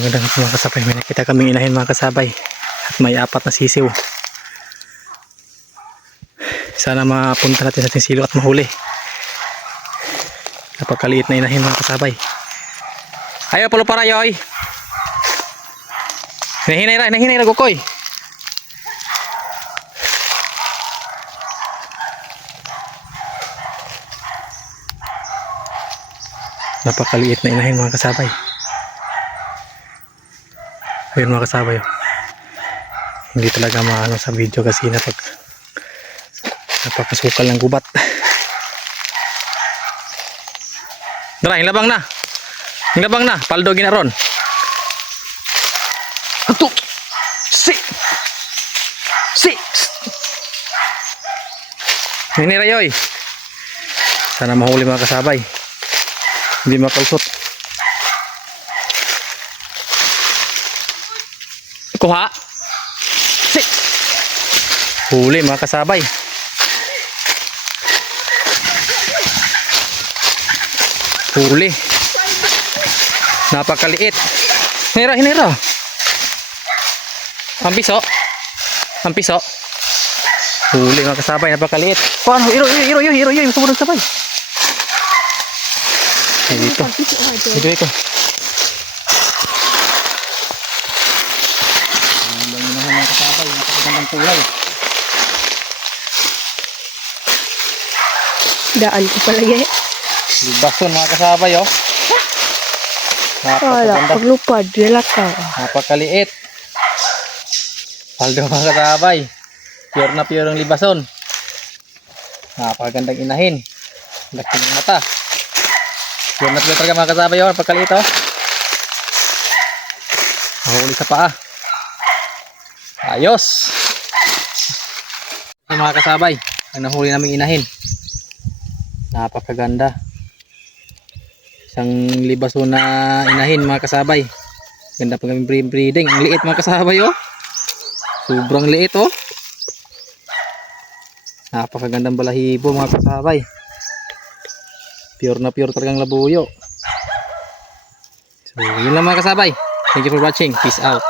Magandang mga kasabay, may nakita kaming inahin mga kasabay at may 4 na sisiw. Sana mapunta natin sa ating silo at mahuli. Napakaliit na inahin mga kasabay. Ayaw palo para yoy. Nahinay ra gukoy. Napakaliit na inahin mga kasabay. Ayun mga kasabay, oh. Hindi talaga maano sa video kasi napakasukal ng gubat. Dara, hilabang na, paldo ginaron. Anto, si, ini rayoy. Sana mahuli mga kasabay, hindi makalusot. Kuha. Si. Huli mga kasabay. Huli. Napakaliit. Hinira. Ang piso. Huli mga kasabay, napakaliit. Paano? Iro. Sumunod sabay. Ito. Kulay. Daan ko palagi. Libason mga kasabay, oh. Wala, paglupad, lalakaw. Napakaliit. Paldo mga kasabay. Pure na pure ang libason. Napakagandang inahin. Laki ng mata. Pure na pure talaga mga kasabay, oh. Napakaliit, oh. Mahuli sa paa. Ayos. Mga kasabay, ang nahuli naming inahin, napakaganda. Isang libaso na inahin mga kasabay. Ganda pa kami breeding. Ang liit mga kasabay, oh. Sobrang liit, oh. Napakagandang balahibo mga kasabay. Pure na pure talagang labuyo. So yun lang mga kasabay. Thank you for watching. Peace out.